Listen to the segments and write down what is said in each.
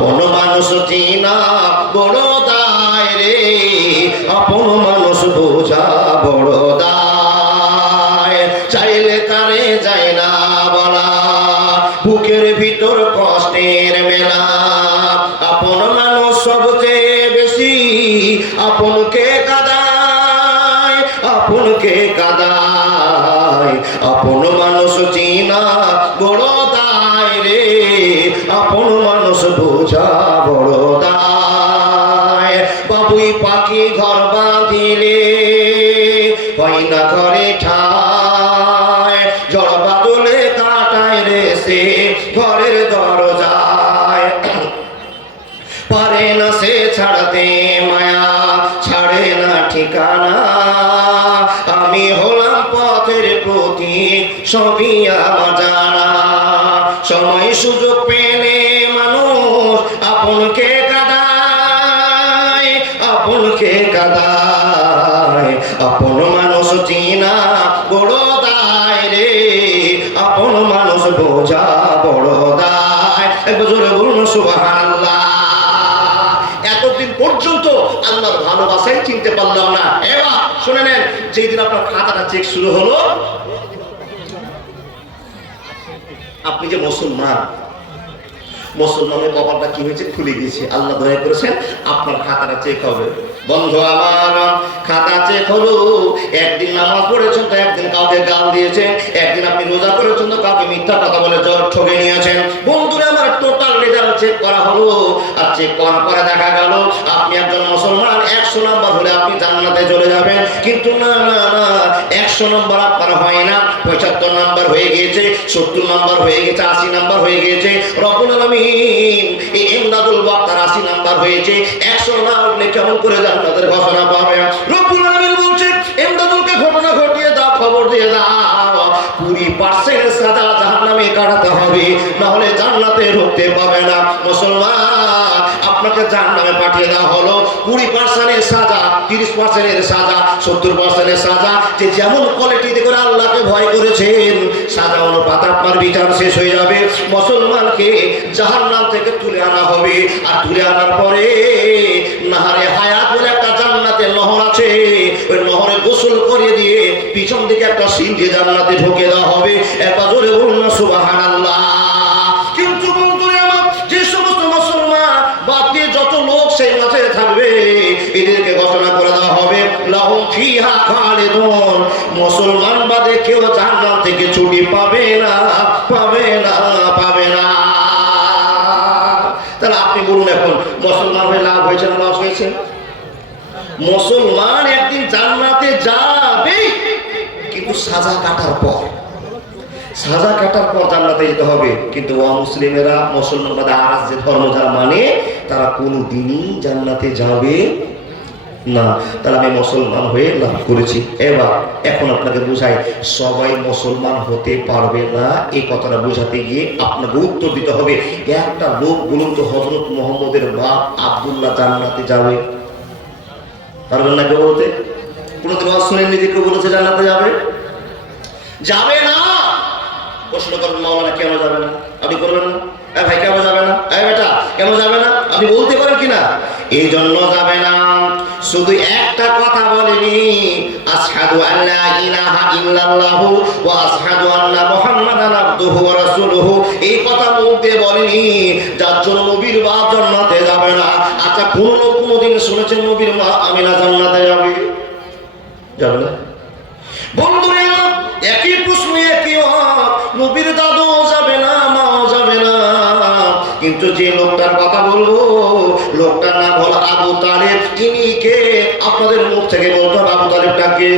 আপন মানুষ চিনা বড় দায় রে, আপন মানুষ বোঝা বড় দায়। চাইলে তারে যায় না বলা, বুকের ভিতর কষ্টের মেলা। আপন মানুষ সবচেয়ে বেশি আপনকে কাঁদায়, আপনকে কাঁদায়। আপন মানুষ চিনা বড় দায় রে, আপন মানুষ বোঝা বড় দায়। বাবুই পাখি ঘর বাঁধিলে হয় না ঘরে ঠায়, ঝড় বাদলে কাটায় রে সে ঘরের দরজায়। পারে না সে ছাড়তে মায়া, ছাড়ে না ঠিকানা। আমি হলাম পথের প্রতীক, সবই আমার জানা। সময় সুযোগ পেলে মানুষ আপনকে কাঁদায়, আপনকে কাঁদায়। আপন মানুষ চিনা বড় দায় রে, আপন মানুষ বোঝা বড় দায়। একবার জোরে বলুন সুবহানাল্লাহ। এতদিন পর্যন্ত আল্লাহর ভালোবাসাই চিনতে পারলাম না। এবার শুনে নেন, যেই দিন আপনার খাতাটা চেক শুরু হলো, আপনি যে মুসলমান, মুসলমানের কপালটা কি হয়েছে, খুলে গিয়েছে। আল্লাহ দয়া করেছেন আপনার খাতাটা চেক হবে। বন্ধু আমার, খাতা চেক হলো। একদিন নামাজ পড়েছেন তো একদিন কাউকে গাল দিয়েছেন, একদিন আপনি রোজা করেছেন তো কাউকে মিথ্যা কথা বলে জ্বর ঠকে নিয়েছেন। বন্ধুরা আমার, টোটাল রেজাল্ট চেক করা হলো। আর চেক করার পরে দেখা গেল আপনি একজন মুসলমান, 100 নাম্বার হলে আপনি জান্নাতে চলে যাবেন। কিন্তু না না না, 100 নাম্বার আপনার হয় না, 75 নাম্বার হয়ে গিয়েছে, 70 নাম্বার হয়ে গেছে, 80 নাম্বার হয়ে গিয়েছে। রব্বুল আলামিন এই ইমদাদুল বক্তার 80 নাম্বার হয়েছে, 100 না উঠলে কেমন করে জান্নাতের ঘোষণা পাবে? রব্বুল আলামিন বলছে, ইমদাদুলকে ঘটনা ঘটিয়ে দাও, খবর দিয়ে দাও, 20% সাজা জাহান্নামে কাটাতে হবে, না হলে জান্নাতে ঢুকতে পাবে না। মুসলমান, আপনাকে জাহান্নামে পাঠিয়ে দেওয়া হলো। 20% সাজা, 30% সাজা, 70% সাজা। যে যেমন কোয়ালিটি করে আল্লাহকে ভয় করেছেন, সাজা অনুপাত আপনার বিচার শেষ হয়ে যাবে। মুসলমানকে জাহান্নাম থেকে তুলে আনা হবে। আর তুলে আনার পরে নাহারে হায়াত বলে একটা জান্নাতের নহর আছে, ওই নহরে গোসল করে দিয়ে পিছন দিকে একটা সিঁড়ি দিয়ে জান্নাতে ঢুকে দেওয়া হবে। একবার জোরে বলুন না সুবহানাল্লাহ। কিন্তু বন্ধুরা আমার, যে সমস্ত মুসলমান বাদ দিয়ে যত লোক সেই মাঝে থাকবে, এদেরকে ঘোষণা করে দেওয়া হবে, লাহুম ফিহা খালিদুন। মুসলমান বাদে কেউ জাহান্নাম থেকে ছুটি পাবে না, পাবে না, পাবে না। তাহলে আপনি বলুন, এখন মুসলমান হয়ে লাভ হয়েছে না লস হয়েছে? মুসলমান একদিন জান্নাতে যাবে, কিন্তু সাজা কাটার পর, সাজা কাটার পর জান্নাতে যেতে হবে। কিন্তু অমুসলিমেরা, মুসলমান বাদে আর যে ধর্ম যারা মানে, তারা কোনোদিনই জান্নাতে যাবে না। তাহলে আমি মুসলমান হয়ে লাভ করেছি। এবার এখন আপনাকে বুঝাই, সবাই মুসলমান হতে পারবে না। এই কথাটা বোঝাতে গিয়ে আপনাকে উত্তর দিতে হবে। একটা লোক বলুন তো, হযরত মুহাম্মদের বাপ আব্দুল্লাহ জান্নাতে যাবে? পারবেন না কেউ বলতে? কোনোদিন ওয়াজ শুনেননি যে কেউ বলেছে জান্নাতে যাবে? যাবে না। প্রশ্ন করবেন, মাওলানা কেন যাবে না? আপনি করবেন না? ভাই কেন যাবে না? বেটা কেন যাবে না? আপনি বলতে পারেন কিনা? এই জন্য যাবে না, শুধু একটা কথা বলেনি, আশহাদু আল্লা ইলাহা ইল্লাল্লাহু ওয়া আশহাদু আন্না মুহাম্মাদান আবদুহু ওয়া রাসূলুহু। এই কথা বলতে বলেনি, যার জন্য নবীর বাপ জান্নাতে যাবে না। আচ্ছা, কোন লোক কোনদিন শুনেছেন নবীর মা আমিনা জান্নাতে যাবে? যাবে না। বন্ধুরা, একই প্রশ্ন, একই হক, নবীর দাদু যাবে না, মাও যাবে না। কিন্তু যে লোকটার কথা বলবো, লোকটার নাম হলো আবু তালেব। ইনি কে? আপনাদের মুখ থেকে বলতে হবে, আবু তালেবটা কে?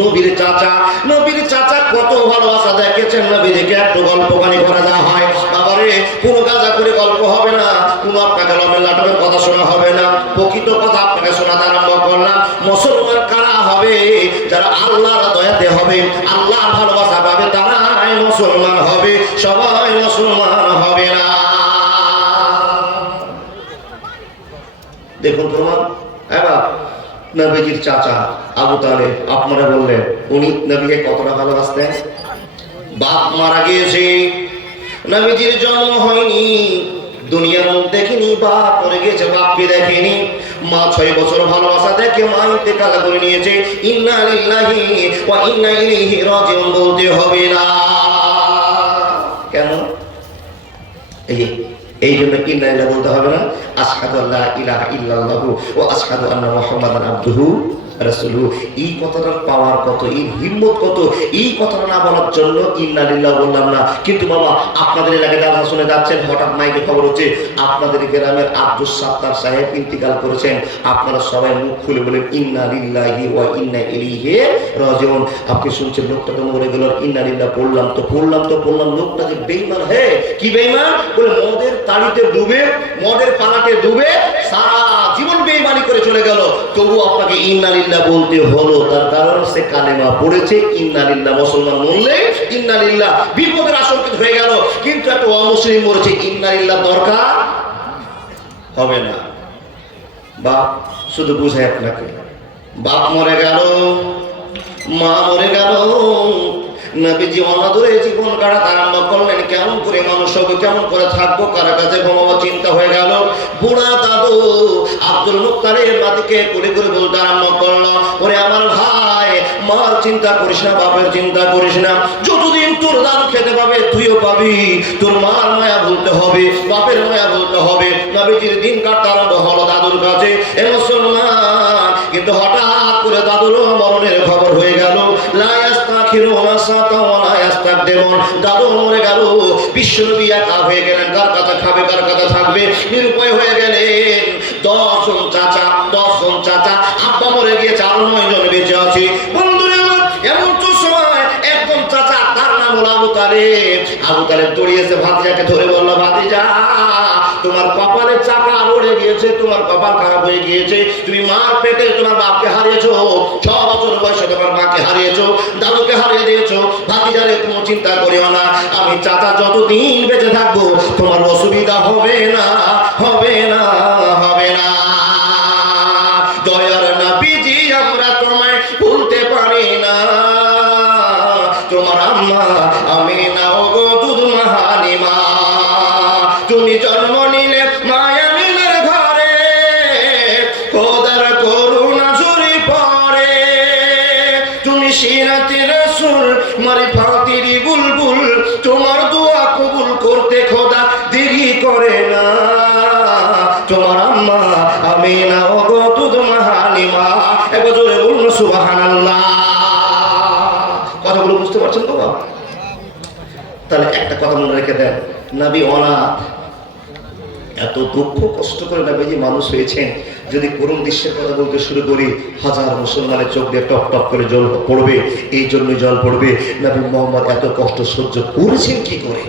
নবীর চাচা। নবীর চাচা কত ভালোবাসা দেখেছেন নবীকে। একটু গল্প কানি করা যা হয়, বাবারে কোনো গাজা করে গল্প হবে না, কোনো আপনাকে লমের নাটকের কথা শোনা হবে না, প্রকৃত কথা আপনাকে শোনাতে আরম্ভ করলাম। মুসলমান কারা হবে? যারা আল্লাহর দয়াতে হবে, আল্লাহর ভালোবাসা পাবে, তারাই মুসলমান হবে, সবাই মুসলমান হবে না। দেখুন প্রমাণ। এবার নবীজির চাচা আবু তালেব, আপনারা বললেন উনি নবীকে কতটা ভালোবাসতেন। বাপ মারা গিয়েছে, নবীজির জন্ম হয়নি, দুনিয়ার মুখ দেখিনি, বাপ মরে গেছে বাপকে দেখেনি, মা 6 বছর ভালোবাসা দেখে মা ইন্তেকাল করে নিয়েছে, ইন্না লিল্লাহি ওয়া ইন্না ইলাইহি রাজিউন বলতে হবে না কেন? এই জন্য ইন্না লিল্লাহি বলতে হবে না, আশহাদু আল্লা ইলাহা ইল্লাল্লাহু ওয়া আশহাদু আন্না মুহাম্মাদান আবদুহু রাসূলুহু। এই কথাটার পাওয়ার কত, এই হিম্মত কত, এই কথাটা না বলার জন্য ইন্না লিল্লাহি বললাম না। কিন্তু বাবা আপনাদের এলাকায় দাদা শুনে যাচ্ছেন, হঠাৎ মাইকে খবর হচ্ছে আপনাদের গ্রামের আব্দুস সাত্তার সাহেব ইন্তিকাল করেছেন, আপনারা সবাই মুখ খুলে বলেন ইন্না লিল্লাহি ওয়া ইন্না ইলাইহি রাজিউন। আপনি শুনছেন লোকটা তো মরে গেল, ইন্না লিল্লাহি পড়লাম, লোকটা যে বেঈমান। হে কি বেঈমান? বলে মদের তাড়িতে ডুবে, মদের পানাতে ডুবে সারা জীবন বেঈমানি করে চলে গেল, তবু আপনাকে ইন্না লিল্লাহ বলতে হলো। তার কারণ সে কালেমা পড়েছে, ইন্না লিল্লাহ। মুসলমান মরলে ইন্না লিল্লাহ, বিপদের আশঙ্কিত হয়ে গেল। কিন্তু একটা অমুসলিম মরেছে, ইন্না লিল্লাহ দরকার হবে না। বাপ শুধু বুঝায় আপনাকে, বাপ মরে গেল, মা মরে গেল, নবীজি অনাদরে জীবন কাটাতে আরম্ভ করলেন। কেমন করে মানুষ হবে, কেমন করে থাকবো, কার কাছে ঘুমাবো, চিন্তা হয়ে গেল। বুড়া দাদু আব্দুল মুত্তালিব নাতিকে কোলে করে বলতে আরম্ভ করলো, ওরে আমার ভাই, মার চিন্তা করিস না, বাপের চিন্তা করিস না, যতদিন তোর দাদু খেতে পাবে তুইও পাবি, তোর মার মায়া বলতে হবে, বাপের মায়া বলতে হবে। নবীজির দিন কাটতে আরম্ভ হলো দাদুর কাছে। এ মুসলমান, কিন্তু হঠাৎ করে দাদুর মরণের খবর হয়ে গেল। দাদু মরে গেল, বিশ্বনবী একা হয়ে গেলেন, কার কাছে খাবে, কার কাছে থাকবে, নিরুপায় হয়ে গেলেন। 10 জন চাচা, আব্বা মরে গিয়েছে, আরো 9 জন বেঁচে আছে। বন্ধুরা এমন তো সময় একদম চাচা, তার নাম হলো আবু তালেব। আবু তালেব দৌড়িয়েছে ভাতিজাকে ধরে বলল, ভাতিজা তোমার কপালের চাকা লড়ে গিয়েছে, তোমার কপাল খারাপ হয়ে গিয়েছে, তুমি মার পেটে তোমার বাপকে হারিয়েছো, 6 বছর বয়সে তোমার মাকে হারিয়েছো, দাদুকে হারিয়ে দিয়েছো। ভাতিজারে তুমি চিন্তা করিও না, আমি চাচা যতদিন বেঁচে থাকবো তোমার অসুবিধা হবে না, হবে না, হবে না। দয়ার নবীজি আমরা তোমায় ভুলতে পারি না, তোমার আম্মা আমিনা ওগো দুধ মাহালিমা, তুমি জন্ম নিলে মায়ামিনের ঘরে, খোদার করুণা ঝরে পড়ে, তুমি সিরাতে রাসূল মারিফাতির বুলবুল, তোমার দোয়া কবুল করতে খোদা দেরি করে না, তোমার আম্মা আমিনা ওগো দুধ মাহালিমা। একবার জোরে বলুন সুবহানাল্লাহ। কথাগুলো বুঝতে পারছেন তো বাবা? তাহলে একটা কথা মনে রেখে দেন, নবী অনাথ, এত দুঃখ কষ্ট করে নবীজি মানুষ হয়েছেন। যদি করুণ দৃশ্যের কথা বলতে শুরু করি, হাজার মুসলমানের চোখ দিয়ে টপ টপ করে জল পড়বে। এই জন্য জল পড়বে, নবী মুহাম্মদ এত কষ্ট সহ্য করেছেন কি করে।